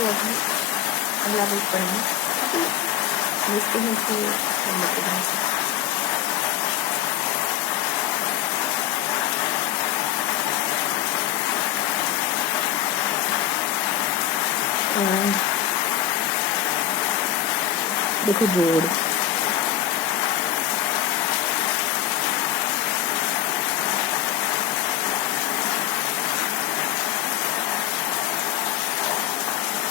तो अभी अगला पेज पढ़ेंगे। देखते हैं कि हम लोग कितना देखो जोड़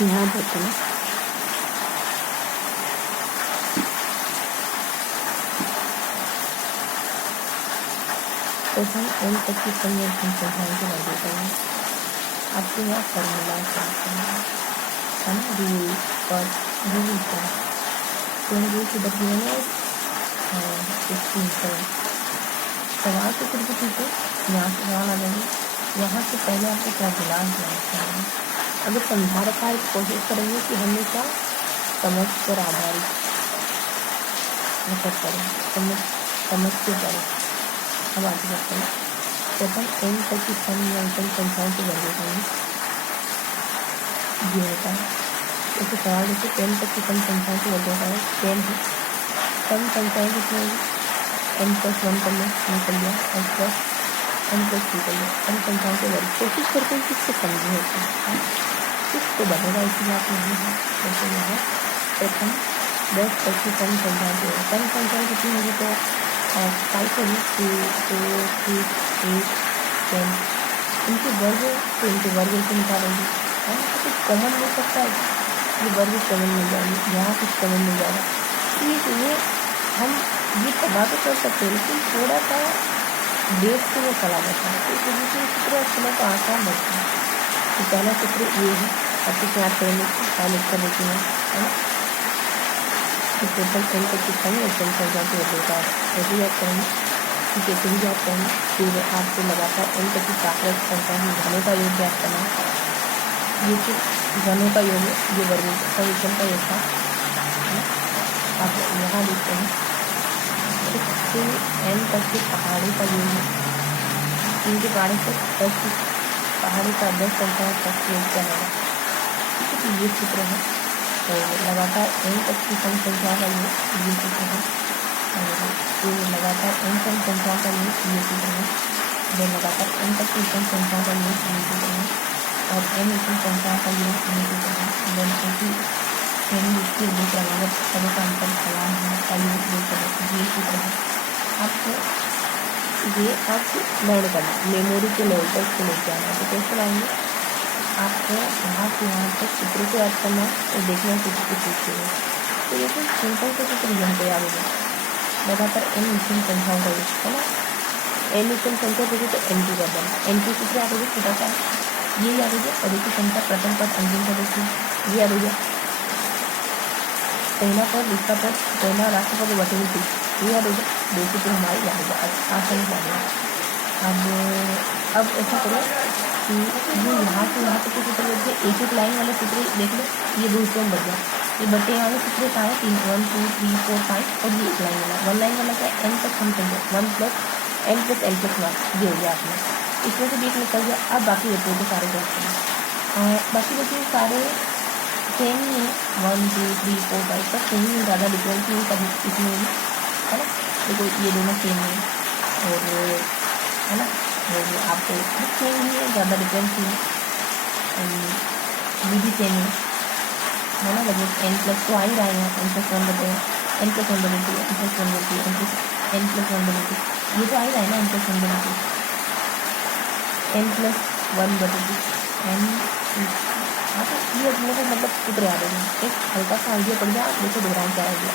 यहाँ देखते हैं तो हम एन तक की संख्याओं के वर्गीकरण करेंगे। आपको यहाँ फॉर्मूला हम रूल और रूल का रूल की बदलिए 16 सवाल तो फिर भी ठीक है। यहाँ से सवाल आ जाएंगे। यहाँ से पहले आपको क्या गुलाम चाहिए। अगर समझा रखा है तो कोशिश करेंगे कि हमेशा समझ पर आधारित मतलब करें, समझ के करें। हम आगे बढ़ते हैं। प्रथम एन तक की संख्याओं के वर्गीकरण ये होता है। जैसे सवाल देखिए एन तक की सम संख्याओं के वर्गीकरण 10 है। सम संख्याएं कितनी होगी? n+1 कर लें, निकल गया n+2 कर लें। सम संख्याओं के वर्ग कोशिश करते हैं किसको समझे होते हैं, किसको बनेगा इसलिए आप नहीं है। जैसे यहाँ प्रथम 10 तक की सम संख्याओं के वर्ग, सम संख्याएं कितनी होगी? तो 5 होगी, 2, 4, 6, 8, 10। इनके वर्ग तो इनके वर्ग से निकालेंगे। तो कुछ कॉमन मिल सकता है, ये वर्ग कॉमन मिल जाएंगे, यहाँ कुछ कॉमन मिल जाएगा। इसलिए हम ये पता तो कर सकते हैं लेकिन थोड़ा सा देख के वो चला जाता है। तो इस वजह से चित्र थोड़ा सा आसान लगता है। तो पहला चित्र ये है, अब कुछ याद करेंगे पहले कर लेते हैं, है ना। टोटल एन तक की सम और सम संख्या के होता है कैसे याद करेंगे, ठीक है फिर याद करेंगे। फिर आपको लगातार एन तक की प्राकृत संख्या में घनों का योग याद करना है। ये सिर्फ घनों का योग है, ये वर्ग समीकरण का योग था। आप यहाँ देखते हैं एन तक के पहाड़ी का योग है। इनके पहाड़ी तक 10 पहाड़ी का 10 संख्या तक योग क्या होगा। ठीक है, ये चित्र है। तो लगातार एन तक की सम संख्या का योग ये चित्र है। और फिर लगातार एन सम संख्या का योग ये चित्र है। फिर लगातार एन तक की सम संख्या का योग ये चित्र है। और एन सम संख्या का योग ये चित्र है। देन क्योंकि एन इसके देख रहा है सभी का अंतर सवाल है का योग ये चित्र है। आपको ये आप लर्न करना, मेमोरी के लेवल पर इसको लेके आना। तो कैसे लाएंगे, आपको यहाँ से यहाँ तक चित्र को याद करना और देखना चित्र को सीखते हैं। तो ये तो सिंपल से चित्र हमको याद हो जाए। लगातार एन विषम संख्याओं का योग है ना, एन विषम संख्या देखिए तो एन2 कर देना। एन2 चित्र याद हो गया, छोटा सा ये याद हो गया। पदों की संख्या प्रथम पद अंतिम पद देखिए ये याद हो गया। पहला पद दूसरा पद पहला राष्ट्र पद बटे थी ये याद हो गया। दो चित्र हमारे याद हो गया, आसानी से याद होगा। अब ऐसा करो कि ये यहाँ से यहाँ तक के चित्र देखिए, एक एक लाइन वाले चित्र देख लो, ये दो हिस्सों में बच गया। ये बटे वाले चित्र कहाँ है, 3, 1, 2, 3, 4, 5 और ये एक लाइन वाला। 1 लाइन वाला क्या है, एन तक हम समझे 1 + n+n+1 ये हो गया आपने। इसमें से भी एक निकल गया। अब बाकी बचे के सारे करते हैं, बाकी बचे सारे सेम ही है। 1, 2, 3, 4, 5 तक सेम ही, ज़्यादा डिफरेंस नहीं सब इसमें भी है ना। देखो ये दोनों सेम है और है ना, और आपको सेम ही है, ज़्यादा डिफरेंस नहीं ये भी सेम है ना। लगभग n+2 आ ही रहा है, n+1 बटे n+1 बटे 2 n+1 बटे n+1 बटे 2 ये तो आ ही रहा है ना, n+1 बटे 2 n+1 बटे 2 n। हाँ तो ये अपने को मतलब चित्र याद है, एक हल्का सा आइडिया पड़ गया। देखो दोहराएं क्या आइडिया,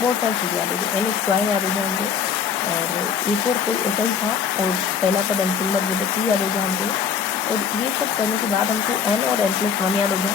बहुत सारी चीज़ें याद है। n² याद हो जाएंगे और एक और कोई ऐसा ही था। और पहला पद अंतिम पद बटे 2 याद हो गया हमको। और ये सब करने के बाद हमको n और n+1 याद हो गया।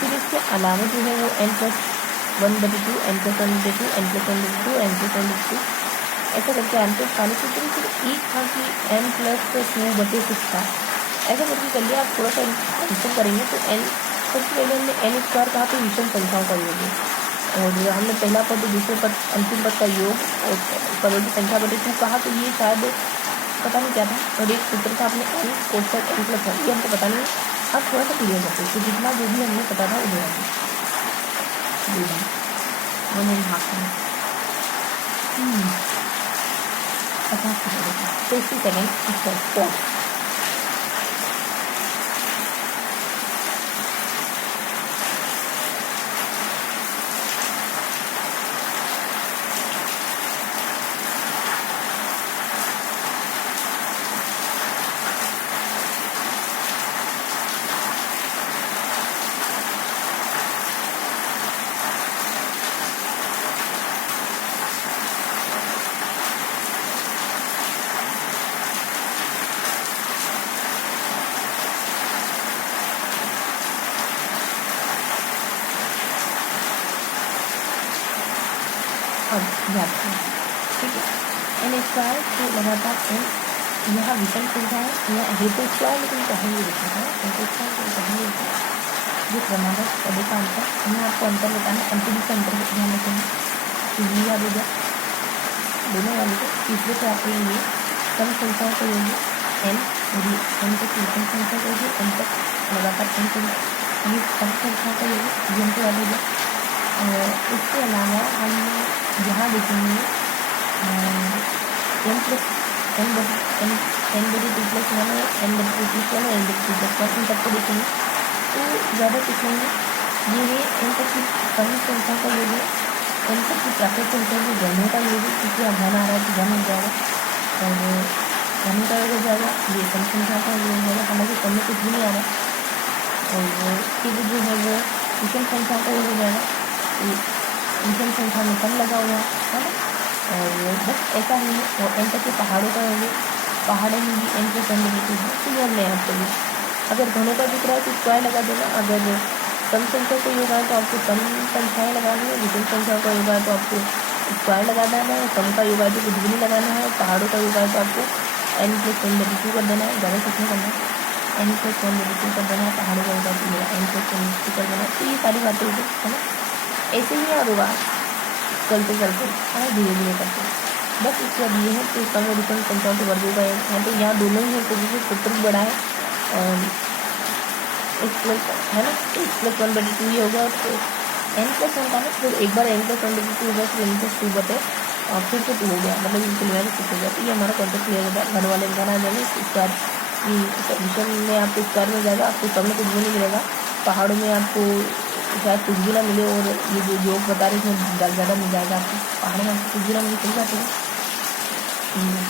फिर इसके अलावा जो है वो n+1 बटे 2 n+1 बटे 2 n+1 बटे 2 n+1 बटे 2 ऐसा करके आते सारे चित्र। फिर एक था कि n+2 बटे 6 था, ऐसा करके कर लिया। आप थोड़ा सा आंसर करेंगे तो n सबसे पहले हमने n² कहा तो विषम संख्याओं का योग है। और हमने पहला पद दूसरे पद अंतिम पद का योग और पदों की संख्या बटे 2 कहा। तो ये शायद पता नहीं क्या था। और एक सूत्र था अपने n कोष्ठक n+1, ये हमको पता नहीं अब थोड़ा सा क्लियर करते हैं, तो जितना जो भी हमने पता था वो दे देना 1.5 में 50 60 सेकेंड पॉज। अब याद करें, ठीक है। एन स्क्वायर तो लगातार एन, यहाँ विषम संख्या है, यहाँ हेतु स्क्वायर लेकिन कहेंगे लिखा है हेतु स्क्वायर तो कहेंगे लिखा है। ये क्रमागत पदों का अंतर, हमें आपको अंतर बताना, अंतिम से अंतर ध्यान रखेंगे। तो ये याद हो गया दोनों वाले को। तीसरे पे आपके लिए सम संख्याओं का योग एन, और ये एन तक विषम संख्या का योग, एन तक लगातार एन संख्या, ये सम संख्या का योग, ये हमको याद हो गया। इसके अलावा हम यहाँ देखेंगे एन प्लस एन बटी एन एन बटी टू प्लस वन है, एन बटी टू प्लस वन है, एन बटी टू प्लस वन, इन सबको देखेंगे। तो ज़्यादा कुछ नहीं है, ये है एन तक की सम संख्या का योग है, एन तक की प्राकृत संख्या के घनों का योग है, क्योंकि अब घन आ रहा है तो घन हो जाएगा, और घनों का योग हो जाएगा, ये सम संख्या का योग हो जाएगा, हालांकि कम में कुछ भी नहीं आ रहा है। और फिर जो है वो विषम संख्या का योग हो जाएगा, विषम संख्या में कम लगा हुआ है ना। और बस ऐसा ही है। और एन तक के पहाड़ों का योग, पहाड़ों में भी एन प्लस एन बटी है, तो ये हमने याद कर लिया। अगर घनों का दिख रहा है तो स्क्वायर लगा देना, अगर सम संख्या का योग है तो आपको सम संख्याएँ लगानी है, विषम संख्या का योग है तो आपको स्क्वायर लगा देना है, सम का योग है तो कुछ भी नहीं लगाना है, पहाड़ों का योग है तो आपको एन प्लस एन बटी टू कर देना है, ज़्यादा कुछ नहीं करना है, एन प्लस एन बटी टू कर देना है, पहाड़ों का योग है तो मेरा एन प्लस एन बटी टू कर देना है। तो ये सारी बातें होती है ना, ऐसे ही याद होगा चलते चलते, हाँ धीरे धीरे करते। बस इसके बाद ये है कि सम और विषम संख्याओं के वर्गों का है, तो यहाँ दोनों ही है, क्योंकि सूत्र बड़ा है, एक्स प्लस है ना, एक्स प्लस वन बटे टू ये होगा, और एन प्लस वन का ना, फिर एक बार एन प्लस वन बटे टू होगा, फिर एन प्लस टू बटे और फिर से टू हो गया, मतलब इनके लिए कुछ हो गया। तो ये हमारा कॉन्सेप्ट क्लियर होगा। घर वाले घर आ जाएंगे, स्क्वायर विषम में आपको स्क्वायर में जाएगा, आपको सब में कुछ भी नहीं मिलेगा, पहाड़ों में आपको शायद कुछ भी ना मिले, और ये जो योग बता रहे इसमें ज़्यादा मिल जाएगा आपको, पहाड़ों में कुछ भी ना मिले, सही बात है,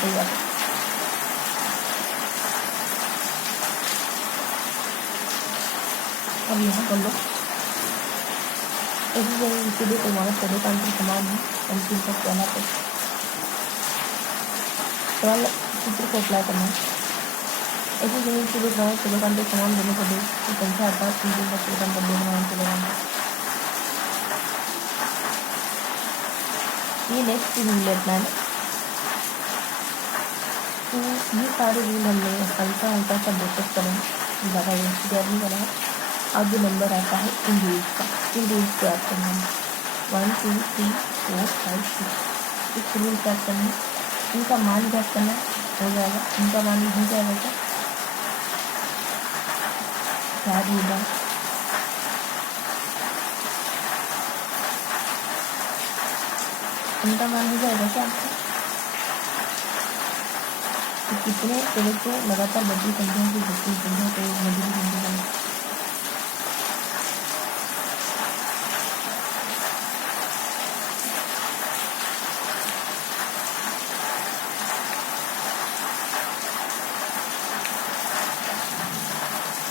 सही बात है। अब यहाँ कर लो ऐसी जगह इसलिए तो हमारा पदों का अंतर समान है, अंतिम तक पहला तक सवाल सूत्र को अप्लाई करना है। ऐसी जगह इसलिए हमारे पदों का अंतर समान दोनों पदों की संख्या अर्थात अंतिम तक पदों का अंतर ये नेक्स्ट रूल लेना है। तो ये सारे रूल हमने हल्का हल्का सा डिस्कस करेंगे, ज़्यादा याद नहीं करेंगे। अब जो नंबर आता है इन रूल्स का, इन रूल्स को याद करना है, 1 2 3 4 5 6, इस रूल को याद करना है, इनका मान याद करना हो जाएगा, इनका मान हो जाएगा क्या होगा, इनका मान हो जाएगा क्या आपका, तो कितने पहले तो लगातार बढ़ती संख्या की घटती संख्या को मध्यम संख्या का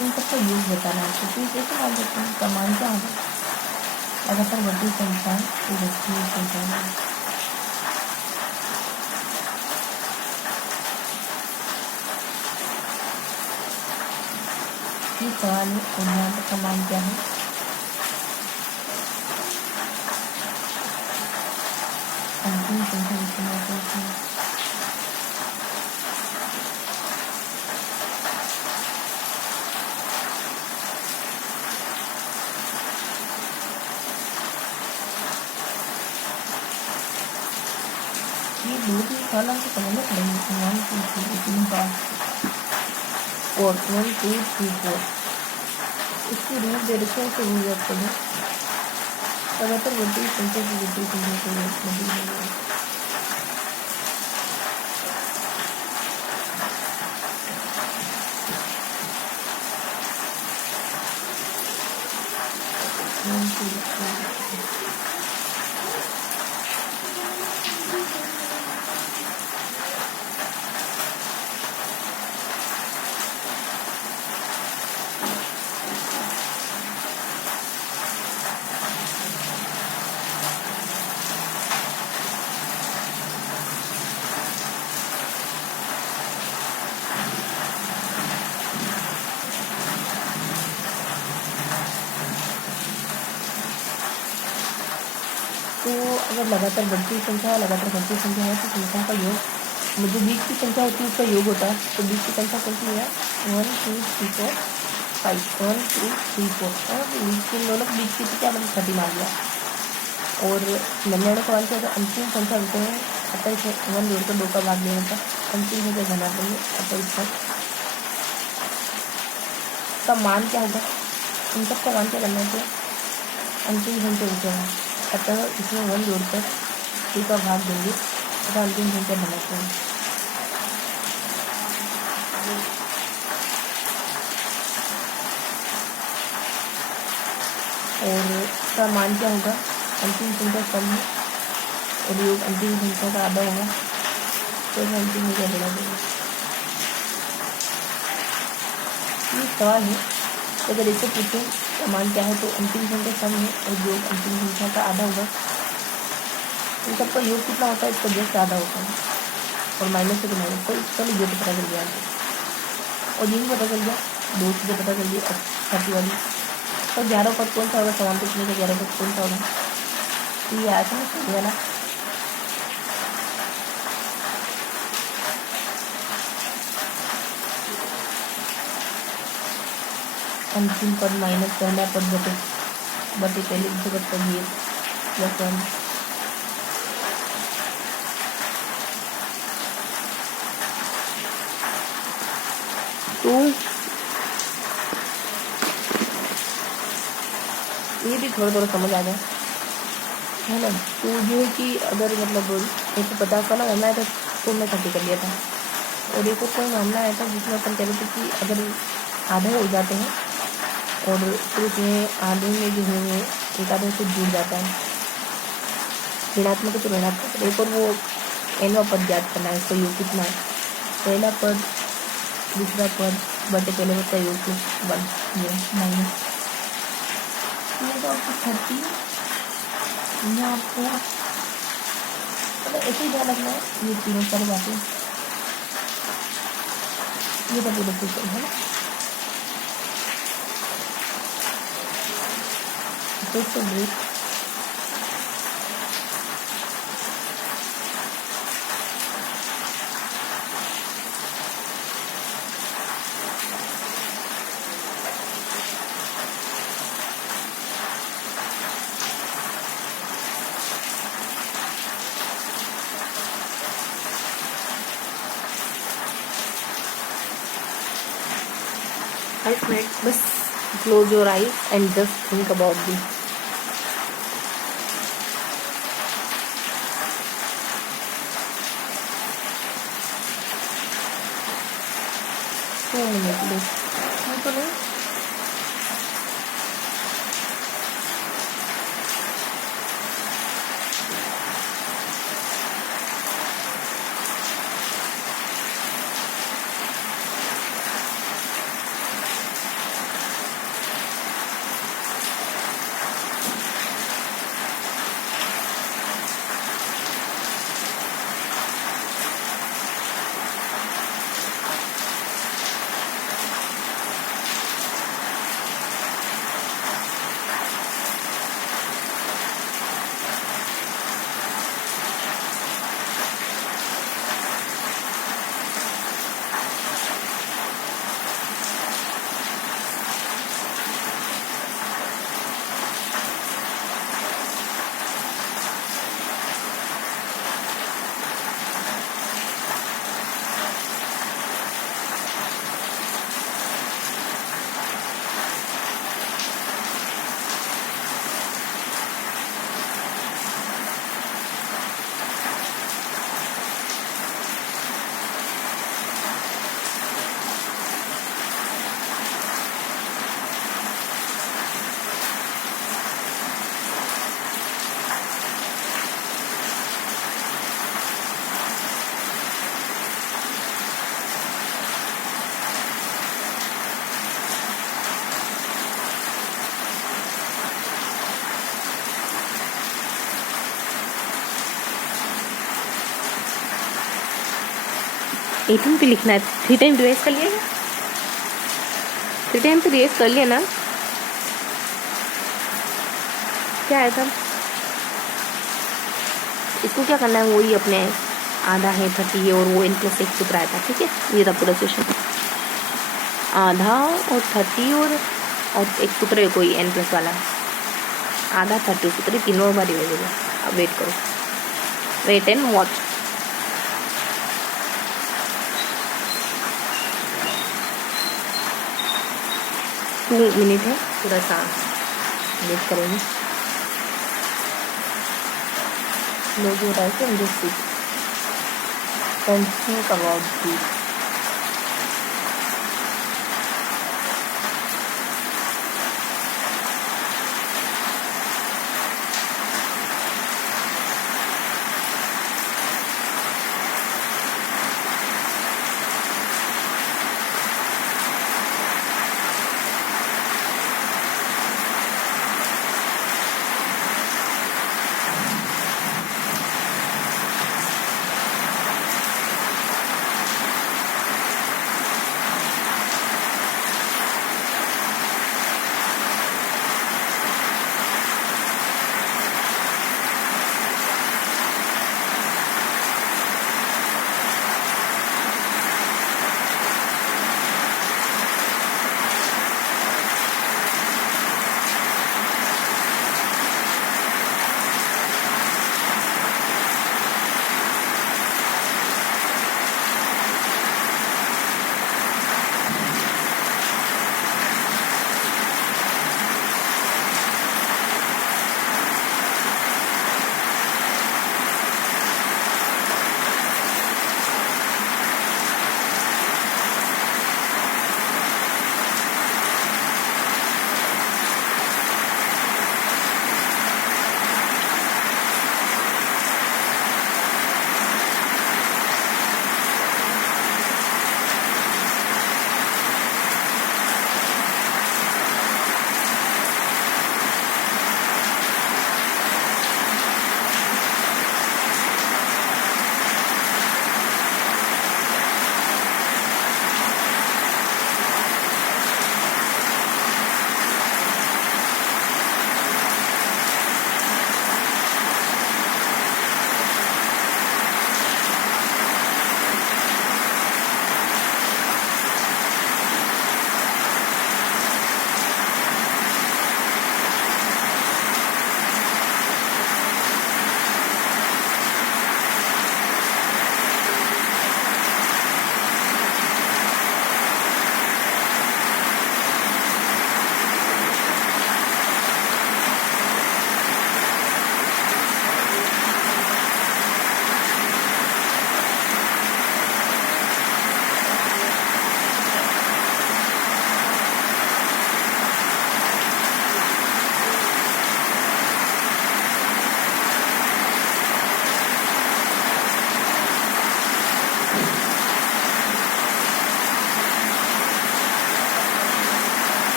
इन सबका योग बताना है। तो कैसे मान सकते हैं, मान क्या होगा, लगातार बढ़ती संख्या को घटती संख्या में ये सवाल है, और यहाँ तक का मान क्या है, अंतिम संख्या ये दो तीन सवाल हमको समझने पड़ेंगे। 1 2 3 4 1 2 3 4 इसकी रूट दे रखे हैं तो वो याद करें। लगातार बढ़ती संख्या की वृद्धि संख्या को नहीं तो अगर लगातार बढ़ती संख्या लगातार घटती संख्या है तो संख्या का योग जो बीच की संख्या होती है उसका योग होता है। तो बीच की संख्या कौन सी है 1 2 3 4 5 1 2 3 4 और बीच के दोनों बीच की क्या मतलब 30 आ गया। और 99 का मान किया तो अंतिम संख्या होते हैं 28 है 1 जोड़कर 2 का भाग देने का अंतिम संख्या घना करेंगे 28 का मान क्या होगा इन सब का मान क्या करना है अंतिम संख्या बचेगा। अतः इसमें 1 जोड़कर 2 का भाग देंगे तथा अंतिम संख्या बनाते हैं। और इसका मान क्या होगा अंतिम संख्या कम है और योग अंतिम संख्या का आधा होगा तो अंतिम संख्या बना देंगे। ये सवाल है अगर इसे पूछें मान क्या है तो अंतिम संख्या कम है और योग अंतिम संख्या का आधा होगा। इन सबका योग कितना होता है इसका जस्ट आधा होता है और माइनस से तो माइनस तो चलो ये तो पता चल गया और ये भी पता चल गया 2 चीज़ें पता चल गई 30 वाली। तो 11 पद कौन सा होगा समान पूछने का 11 पद कौन सा होगा ये आया था ना ये वाला अंतिम पद माइनस पहला पद बटे पहले दूसरे पद पर ये प्लस 1 तो ये भी थोड़ा थोड़ा समझ आ जाए है ना। तो ये है कि अगर मतलब 150 वाला मामला आया था तो मैं 30 कर लिया था और एक और कोई मामला आया था जिसमें अपन कह रहे थे कि अगर आधे हो जाते हैं और फिर उसमें आधे में जो है एक आधे से जुड़ जाता है ऋणात्मक तो ऋणात्मक। एक और वो एनवा पद ज्ञात करना है इसका योग कितना है पहला पद दूसरा पद बटे पहले पद का योग प्लस 1 ये माइनस तो आपको 30 यहाँ आपको मतलब ऐसे ही ध्यान रखना है ये तीनों सारी बातें ये तो पूरा सिस्टम है ना। तो ब्रेक बस close your eyes and just think about this. तो नहीं 18 पे लिखना है। 3 टाइम रिवाइज कर लिया क्या? 3 टाइम तो रिवाइज कर लिया ना? क्या है सर? इसको क्या करना है, वही अपने आधा है 30 और वो n+1 सूत्र आया था, ठीक है। ये था पूरा क्वेश्चन, आधा और 30 और एक सूत्र है कोई n+ वाला, आधा 30 सूत्र, तीनों बार रिवाइज होगा। अब वेट करो, वेट एंड वॉच। 2 मिनट है, थोड़ा सा वेट करेंगे। लोग ये right and just think about this.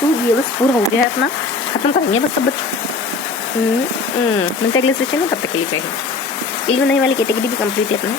तो ये बस पूरा हो गया है अपना, खत्म करेंगे बस सब। मिलते अगले सेशन में, तब तक के लिए चाहिए। इल्म नहीं वाली कैटेगरी भी कंप्लीट है अपना।